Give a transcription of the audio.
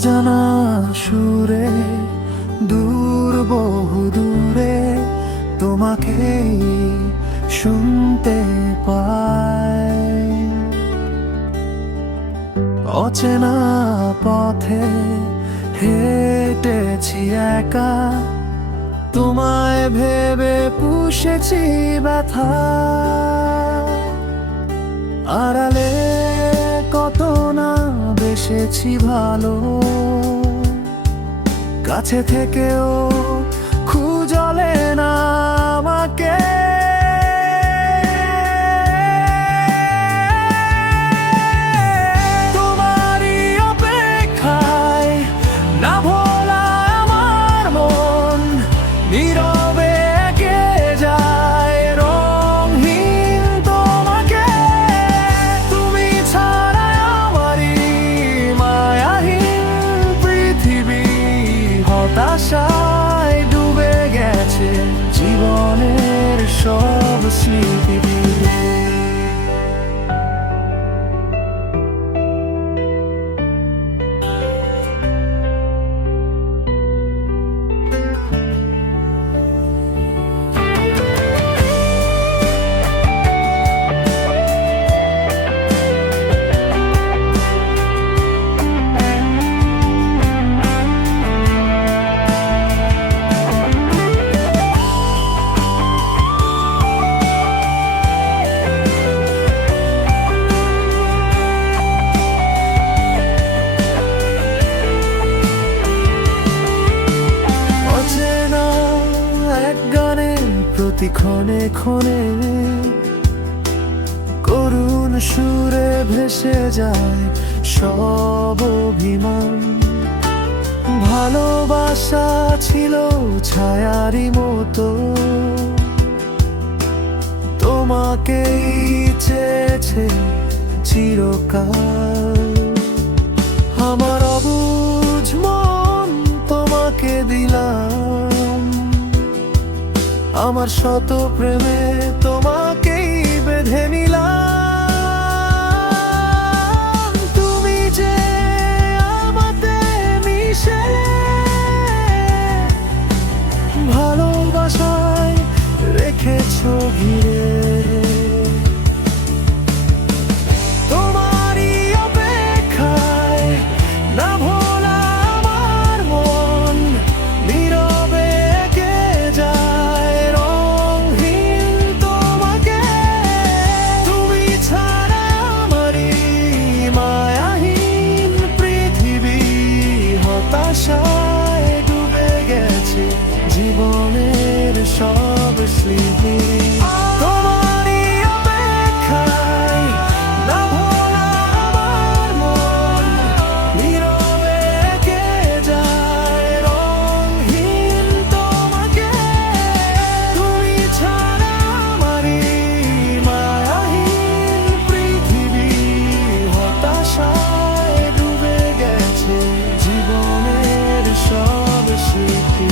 অজানা সুরে দূর বহু দূরে তোমাকেই শুনতে পাই। অচেনা পথে হেঁটেছি একা, তোমায় ভেবে পুষেছি ব্যথা। আড়ালে কত না বেসেছি ভালো, কাছে থেকেও খুঁজলে না আমাকে। তোমারই অপেক্ষায় না ভোলা আমার মন, নীরবে এঁকে যায় রঙহীন তোমাকে। তুমি ছাড়া আমারই মায়াহীন পৃথিবী হতাশায় ডুবে গেছে জীবনের সব স্মৃতি। প্রতি ক্ষণে ক্ষণে করুণ সুরে ভেসে যায় সব অভিমান। ভালোবাসা ছিল ছায়ারই মতো, তোমাকেই চেয়েছে চিরকাল। আমার অবুঝ মন তোমাকে দিলাম, আমার শত প্রেমে তোমাকেই বেঁধে নিলাম। তুমি যে আমাতে মিশে ভালোবাসায় রেখেছো ঘিরে। তোমারই অপেক্ষায় না ভোলা আমার মন, নীরবে এঁকে যায় রঙহীন তোমাকে। তুমি ছাড়া আমারই মায়াহীন পৃথিবী হতাশায় ডুবে গেছে জীবনের সব স্মৃতি। তোমারই অপেক্ষায় না ভোলা আমার মন, নীরবে এঁকে যায় রঙহীন তোমাকে। তুমি ছাড়া আমারই মায়াহীন পৃথিবী হতাশায় ডুবে গেছে জীবনের সব স্মৃতি।